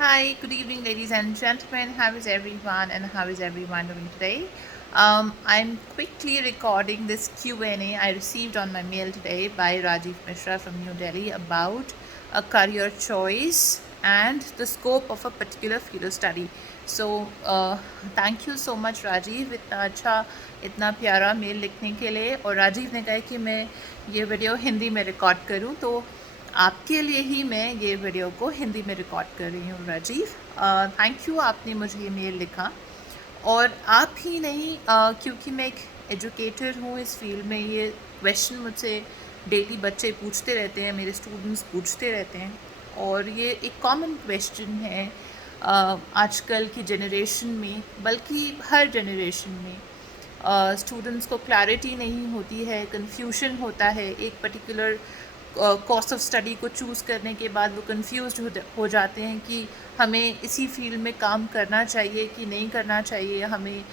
Hi, good evening, ladies and gentlemen. How is everyone, and how is everyone doing today? I'm quickly recording this Q&A I received on my mail today by Rajiv Mishra from New Delhi about a career choice and the scope of a particular field of study. So, thank you so much, Rajiv. इतना अच्छा, इतना प्यारा mail लिखने के लिए. और राजीव ने कहा कि मैं ये वीडियो हिंदी में रिकॉर्ड करूँ, तो आपके लिए ही मैं ये वीडियो को हिंदी में रिकॉर्ड कर रही हूँ राजीव. थैंक यू, आपने मुझे ये मेल लिखा. और आप ही नहीं, क्योंकि मैं एक एजुकेटर हूँ इस फील्ड में, ये क्वेश्चन मुझसे डेली बच्चे पूछते रहते हैं, मेरे स्टूडेंट्स पूछते रहते हैं. और ये एक कॉमन क्वेश्चन है आजकल की जनरेशन में, बल्कि हर जनरेशन में. स्टूडेंट्स को क्लैरिटी नहीं होती है, कन्फ्यूजन होता है. एक पर्टिकुलर कोर्स ऑफ स्टडी को चूज़ करने के बाद वो कंफ्यूज हो जाते हैं कि हमें इसी फील्ड में काम करना चाहिए कि नहीं करना चाहिए, हमें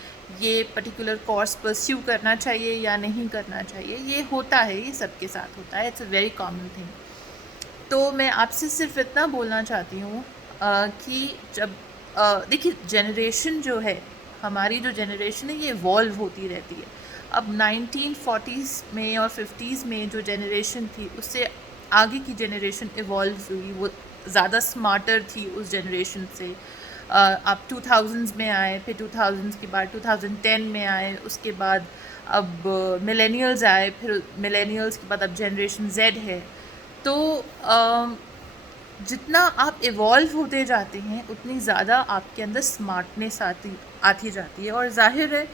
ये पर्टिकुलर कोर्स परस्यू करना चाहिए या नहीं करना चाहिए. ये होता है, ये सबके साथ होता है. It's a very common thing. तो मैं आपसे सिर्फ इतना बोलना चाहती हूँ कि जब देखिए, जनरेशन जो है, हमारी जो जनरेशन है, ये इवॉल्व होती रहती है. अब 1940s में और 50s में जो जनरेशन थी, उससे आगे की जनरेशन इवॉल्व हुई, वो ज़्यादा स्मार्टर थी उस जनरेशन से. अब 2000s में आए, फिर 2000s के बाद 2010 में आए, उसके बाद अब मिलेनियल्स आए, फिर मिलेनियल्स के बाद अब जनरेशन जेड है. तो जितना आप इवॉल्व होते जाते हैं, उतनी ज़्यादा आपके अंदर स्मार्टनेस आती जाती है. और जाहिर है,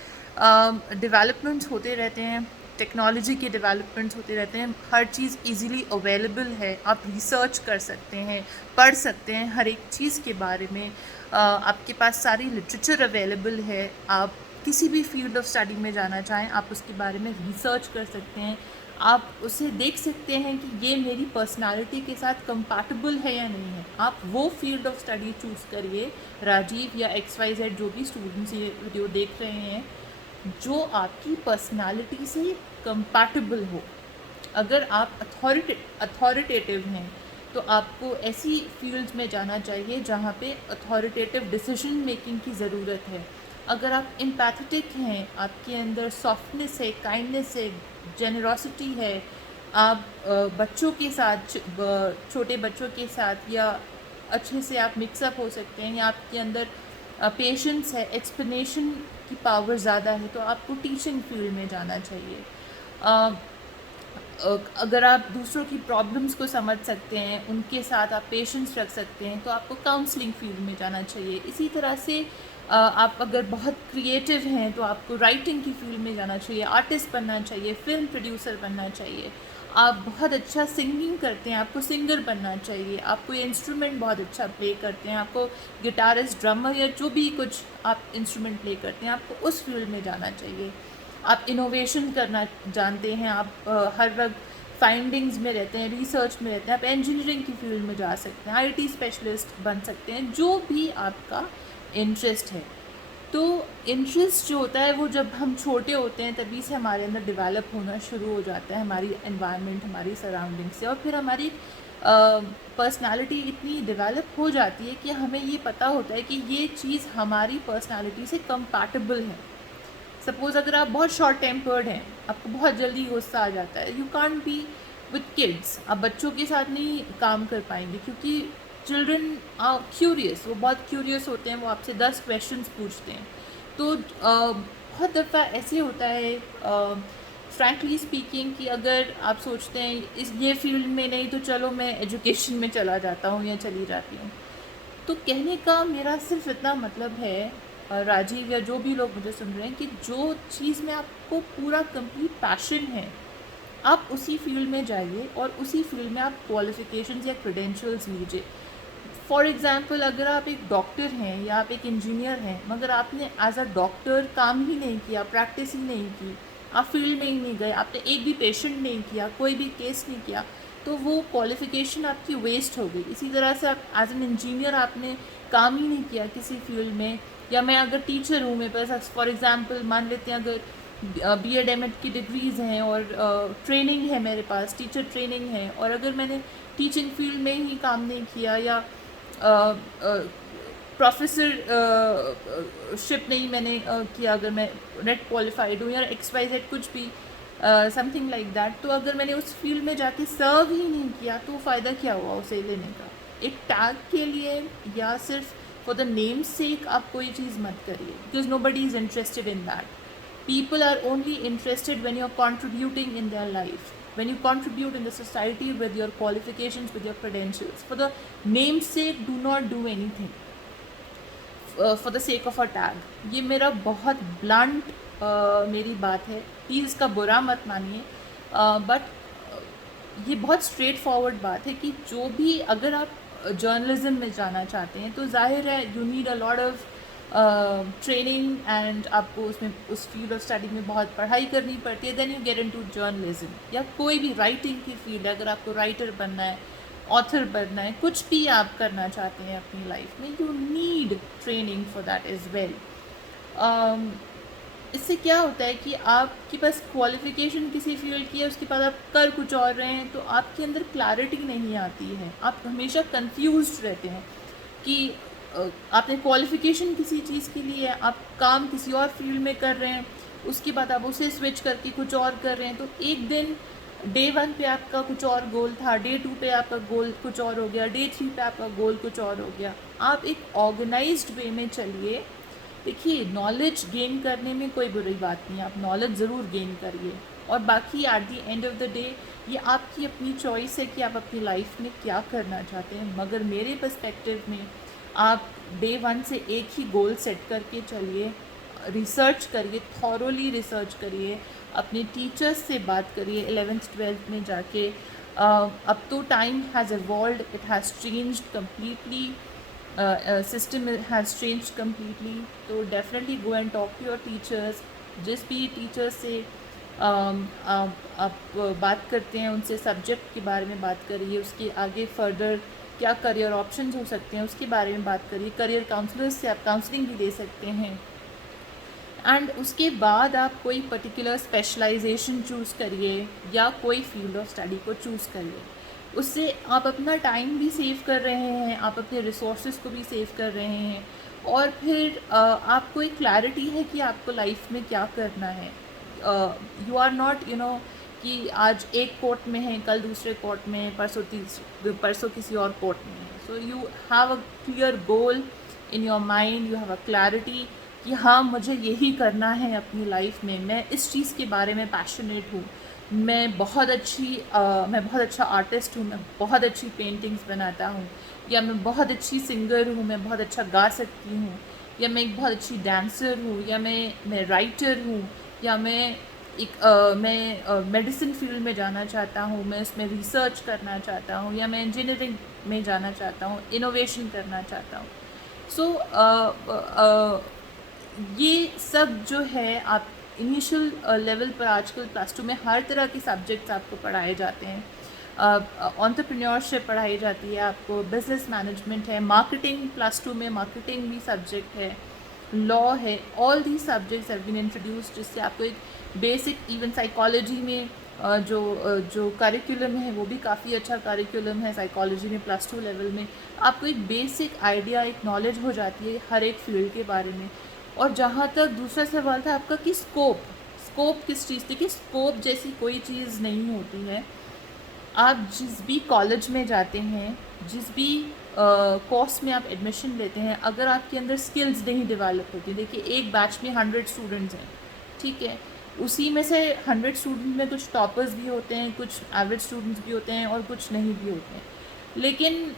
डेवलपमेंट्स होते रहते हैं, टेक्नोलॉजी के डेवलपमेंट्स होते रहते हैं, हर चीज़ इजीली अवेलेबल है, आप रिसर्च कर सकते हैं, पढ़ सकते हैं हर एक चीज़ के बारे में. आपके पास सारी लिटरेचर अवेलेबल है. आप किसी भी फील्ड ऑफ स्टडी में जाना चाहें, आप उसके बारे में रिसर्च कर सकते हैं. आप उसे देख सकते हैं कि ये मेरी पर्सनालिटी के साथ कंपैटिबल है या नहीं है. आप वो फील्ड ऑफ स्टडी चूज़ करिए, राजीव या XYZ जो भी स्टूडेंट्स ये वीडियो देख रहे हैं, जो आपकी पर्सनालिटी से कंपैटिबल हो. अगर आप अथॉरिटेटिव हैं, तो आपको ऐसी फील्ड्स में जाना चाहिए जहाँ पे अथॉरिटेटिव डिसीजन मेकिंग की ज़रूरत है. अगर आप एम्पैथेटिक हैं, आपके अंदर सॉफ्टनेस है, काइंडनेस है, जेनरॉसिटी है, आप बच्चों के साथ, छोटे बच्चों के साथ या अच्छे से आप मिक्सअप हो सकते हैं, या आपके अंदर पेशेंस है, एक्सप्लेनेशन की पावर ज़्यादा है, तो आपको टीचिंग फील्ड में जाना चाहिए. अगर आप दूसरों की प्रॉब्लम्स को समझ सकते हैं, उनके साथ आप पेशेंस रख सकते हैं, तो आपको काउंसलिंग फील्ड में जाना चाहिए. इसी तरह से आप अगर बहुत क्रिएटिव हैं, तो आपको राइटिंग की फील्ड में जाना चाहिए, आर्टिस्ट बनना चाहिए, फिल्म प्रोड्यूसर बनना चाहिए. आप बहुत अच्छा सिंगिंग करते हैं, आपको सिंगर बनना चाहिए. आप कोई इंस्ट्रूमेंट बहुत अच्छा प्ले करते हैं, आपको गिटारिस्ट, ड्रमर या जो भी कुछ आप इंस्ट्रूमेंट प्ले करते हैं, आपको उस फील्ड में जाना चाहिए. आप इनोवेशन करना जानते हैं, आप हर वक्त फाइंडिंग्स में रहते हैं, रिसर्च में रहते हैं, आप इंजीनियरिंग की फील्ड में जा सकते हैं, IT स्पेशलिस्ट बन सकते हैं, जो भी आपका इंटरेस्ट है. तो इंटरेस्ट जो होता है, वो जब हम छोटे होते हैं तभी से हमारे अंदर डेवलप होना शुरू हो जाता है, हमारी एनवायरनमेंट, हमारी सराउंडिंग से. और फिर हमारी पर्सनालिटी इतनी डेवलप हो जाती है कि हमें ये पता होता है कि ये चीज़ हमारी पर्सनालिटी से कंपैटिबल है. सपोज़ अगर आप बहुत शॉर्ट टेम्पर्ड हैं, आपको बहुत जल्दी गुस्सा आ जाता है, you can't be with kids. आप बच्चों के साथ नहीं काम कर पाएंगे, क्योंकि चिल्ड्रन आर क्यूरियस, वो बहुत क्यूरियस होते हैं, वो आपसे 10 क्वेश्चंस पूछते हैं. तो बहुत दफ़ा ऐसे होता है, फ्रैंकली स्पीकिंग, कि अगर आप सोचते हैं इस ये फील्ड में नहीं, तो चलो मैं एजुकेशन में चला जाता हूँ या चली जाती हूँ. तो कहने का मेरा सिर्फ इतना मतलब है, राजीव या जो भी लोग मुझे सुन रहे हैं, कि जो चीज़ में आपको पूरा कंप्लीट पैशन है, आप उसी फील्ड में जाइए और उसी फील्ड में आप क्वालिफ़िकेशंस या क्रेडेंशियल्स लीजिए. फॉर एग्ज़ाम्पल, अगर आप एक डॉक्टर हैं या आप एक इंजीनियर हैं, मगर आपने एज अ डॉक्टर काम ही नहीं किया, प्रैक्टिस ही नहीं की, आप फील्ड में ही नहीं गए, आपने एक भी पेशेंट नहीं किया, कोई भी केस नहीं किया, तो वो क्वालिफ़िकेशन आपकी वेस्ट हो गई. इसी तरह से आप एज एन इंजीनियर आपने काम ही नहीं किया किसी फील्ड में. या मैं अगर टीचर हूँ, मेरे पास फॉर एग्ज़ाम्पल मान लेते हैं, अगर B.Ed M.Ed की डिग्रीज़ हैं और ट्रेनिंग है मेरे पास, टीचर ट्रेनिंग है, और अगर मैंने टीचिंग फील्ड में ही काम नहीं किया, या प्रोफेसर शिप नहीं मैंने किया, अगर मैं नेट क्वालिफाइड हूँ या XYZ कुछ भी समथिंग लाइक दैट, तो अगर मैंने उस फील्ड में जाके सर्व ही नहीं किया तो फ़ायदा क्या हुआ उसे लेने का? एक टैग के लिए या सिर्फ फॉर द नेम सेक आप कोई चीज़ मत करिए, because nobody is interested in that. People are only interested when you're contributing in their life, when you contribute in the society with your qualifications, with your credentials. For the namesake, do not do anything for the sake of a tag. ये मेरा बहुत blunt मेरी बात है, please इसका बुरा मत मानिए, बट ये बहुत स्ट्रेट फॉरवर्ड बात है कि जो भी, अगर आप जर्नलिज्म में जाना चाहते हैं तो जाहिर है you need a lot of training and आपको उसमें उस फील्ड ऑफ स्टडी में बहुत पढ़ाई करनी पड़ती है. Then you get into journalism या कोई भी राइटिंग की फील्ड है. अगर आपको राइटर बनना है, ऑथर बनना है, कुछ भी आप करना चाहते हैं अपनी लाइफ में, you need training for that as well. इससे क्या होता है कि आपके पास क्वालिफिकेशन किसी फील्ड की है, उसके बाद आप कर कुछ और रहे हैं, तो आपके अंदर क्लैरिटी नहीं आती है. आप हमेशा कंफ्यूज्ड रहते हैं कि आपने क्वालिफिकेशन किसी चीज़ के लिए है, आप काम किसी और फील्ड में कर रहे हैं, उसके बाद आप उसे स्विच करके कुछ और कर रहे हैं. तो एक दिन डे 1 पे आपका कुछ और गोल था, डे 2 पे आपका गोल कुछ और हो गया, डे 3 पे आपका गोल कुछ और हो गया. आप एक ऑर्गेनाइज्ड वे में चलिए. देखिए, नॉलेज गेन करने में कोई बुरी बात नहीं है, आप नॉलेज ज़रूर गेन करिए, और बाकी at the end of the day ये आपकी अपनी चॉइस है कि आप अपनी लाइफ में क्या करना चाहते हैं. मगर मेरे पर्सपेक्टिव में आप डे 1 से एक ही गोल सेट करके चलिए, रिसर्च करिए, थॉरोली रिसर्च करिए, अपने टीचर्स से बात करिए 11th 12th में जाके. अब तो time has evolved, it has changed completely, system has changed completely. तो definitely go and talk to your teachers. जिस भी टीचर्स से आप बात करते हैं उनसे सब्जेक्ट के बारे में बात करिए, उसके आगे फर्दर क्या करियर ऑप्शंस हो सकते हैं उसके बारे में बात करिए. करियर काउंसलर्स से आप काउंसलिंग भी ले सकते हैं. एंड उसके बाद आप कोई पर्टिकुलर स्पेशलाइजेशन चूज़ करिए या कोई फील्ड ऑफ स्टडी को चूज़ करिए. उससे आप अपना टाइम भी सेव कर रहे हैं, आप अपने रिसोर्सेज को भी सेव कर रहे हैं, और फिर आपको एक क्लैरिटी है कि आपको लाइफ में क्या करना है. यू आर नॉट कि आज एक कोर्ट में है, कल दूसरे कोर्ट में, परसों किसी और कोर्ट में है. So you have a clear goal in your mind, you have a clarity कि हाँ, मुझे यही करना है अपनी लाइफ में, मैं इस चीज़ के बारे में पैशनेट हूँ, मैं बहुत अच्छा आर्टिस्ट हूँ, मैं बहुत अच्छी पेंटिंग्स बनाता हूँ, या मैं बहुत अच्छी सिंगर हूँ, मैं बहुत अच्छा गा सकती हूँ, या मैं एक बहुत अच्छी डांसर हूँ, या मैं राइटर हूँ, या मैं मेडिसिन फील्ड में जाना चाहता हूँ, मैं इसमें रिसर्च करना चाहता हूँ, या मैं इंजीनियरिंग में जाना चाहता हूँ, इनोवेशन करना चाहता हूँ. सो ये सब जो है, आप इनिशियल लेवल पर आजकल +2 में हर तरह के सब्जेक्ट्स आपको पढ़ाए जाते हैं. एंटरप्रेन्योरशिप पढ़ाई जाती है, आपको बिजनेस मैनेजमेंट है, मार्केटिंग +2 में मार्केटिंग भी सब्जेक्ट है, लॉ है. All these subjects have been introduced, जिससे आपको एक बेसिक, इवन साइकोलॉजी में जो करिकुलम है वो भी काफ़ी अच्छा करिकुलम है. साइकोलॉजी में +2 लेवल में आपको एक बेसिक आइडिया, एक नॉलेज हो जाती है हर एक फील्ड के बारे में. और जहाँ तक दूसरा सवाल था आपका कि स्कोप किस चीज़, देखिए स्कोप जैसी कोई चीज़ नहीं होती है. आप जिस भी कॉलेज में जाते हैं, जिस भी कोर्स में आप एडमिशन लेते हैं, अगर आपके अंदर स्किल्स नहीं डेवलप होती, देखिए एक बैच में 100 स्टूडेंट्स हैं, ठीक है, उसी में से 100 स्टूडेंट में कुछ टॉपर्स भी होते हैं, कुछ एवरेज स्टूडेंट्स भी होते हैं, और कुछ नहीं भी होते हैं. लेकिन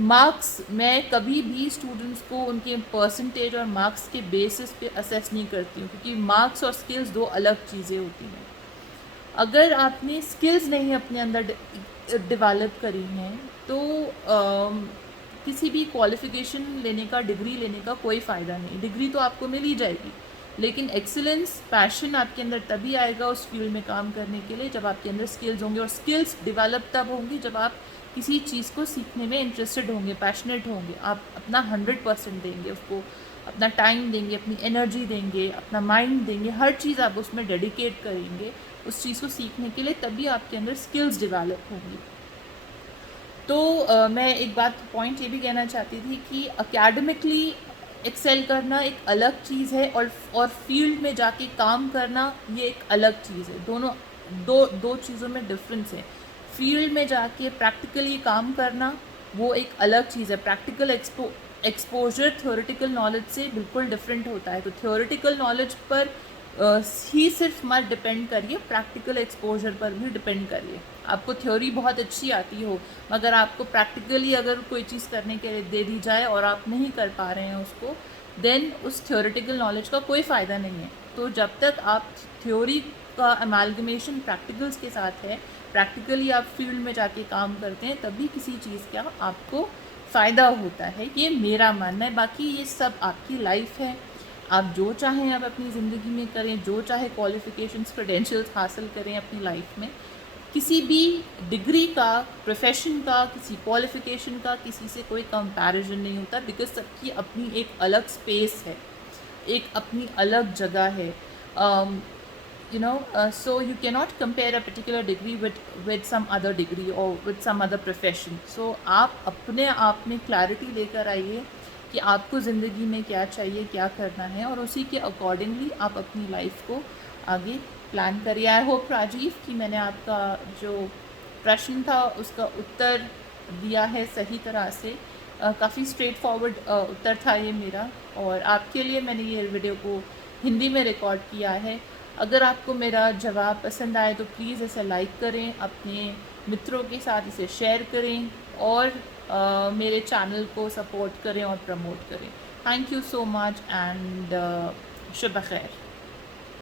मार्क्स, मैं कभी भी स्टूडेंट्स को उनके परसेंटेज और मार्क्स के बेसिस पे असेस नहीं करती हूँ, क्योंकि मार्क्स और स्किल्स दो अलग चीज़ें होती हैं. अगर आपने स्किल्स नहीं अपने अंदर डेवलप करी हैं तो किसी भी क्वालिफ़िकेशन लेने का, डिग्री लेने का कोई फ़ायदा नहीं. डिग्री तो आपको मिल ही जाएगी, लेकिन एक्सीलेंस, पैशन आपके अंदर तभी आएगा उस फील्ड में काम करने के लिए जब आपके अंदर स्किल्स होंगे. और स्किल्स डेवलप तब होंगी जब आप किसी चीज़ को सीखने में इंटरेस्टेड होंगे, पैशनेट होंगे, आप अपना 100% देंगे, उसको अपना टाइम देंगे, अपनी एनर्जी देंगे, अपना माइंड देंगे, हर चीज़ आप उसमें डेडिकेट करेंगे उस चीज़ को सीखने के लिए, तभी आपके अंदर स्किल्स डेवलप होंगी. तो मैं एक बात पॉइंट ये भी कहना चाहती थी कि एकेडमिकली एक्सेल करना एक अलग चीज़ है, और फील्ड में जाके काम करना ये एक अलग चीज़ है। दोनों दो दो चीज़ों में डिफरेंस है। फील्ड में जाके प्रैक्टिकली काम करना वो एक अलग चीज़ है। प्रैक्टिकल एक्सपोजर थ्योरेटिकल नॉलेज से बिल्कुल डिफरेंट होता है। तो थ्योरेटिकल नॉलेज पर ही सिर्फ मत डिपेंड करिए, प्रैक्टिकल एक्सपोजर पर भी डिपेंड करिए। आपको थ्योरी बहुत अच्छी आती हो, मगर आपको प्रैक्टिकली अगर कोई चीज़ करने के लिए दे दी जाए और आप नहीं कर पा रहे हैं उसको, देन उस थ्योरेटिकल नॉलेज का कोई फ़ायदा नहीं है। तो जब तक आप थ्योरी का अमालगमेशन प्रैक्टिकल्स के साथ है, प्रैक्टिकली आप फील्ड में जाके काम करते हैं, तभी किसी चीज़ का आपको फ़ायदा होता है। ये मेरा मानना है। बाकी ये सब आपकी लाइफ है, आप जो चाहें आप अपनी ज़िंदगी में करें, जो चाहे क्वालिफ़िकेशंस क्रेडेंशियल्स हासिल करें अपनी लाइफ में। किसी भी डिग्री का, प्रोफेशन का, किसी क्वालिफ़िकेशन का किसी से कोई कंपैरिजन नहीं होता, बिकॉज सबकी अपनी एक अलग स्पेस है, एक अपनी अलग जगह है। So you cannot compare a particular degree with some other degree or with some other profession. So आप अपने आप में क्लैरिटी लेकर आइए कि आपको ज़िंदगी में क्या चाहिए, क्या करना है, और उसी के अकॉर्डिंगली आप अपनी लाइफ को आगे प्लान करिए। आई होप राजीव कि मैंने आपका जो प्रश्न था उसका उत्तर दिया है सही तरह से। काफ़ी स्ट्रेट फॉरवर्ड उत्तर था ये मेरा, और आपके लिए मैंने ये वीडियो को हिंदी में रिकॉर्ड किया है। अगर आपको मेरा जवाब पसंद आए तो प्लीज़ इसे लाइक करें, अपने मित्रों के साथ इसे शेयर करें, और मेरे चैनल को सपोर्ट करें और प्रमोट करें। Thank you so much, and शुभ खैर।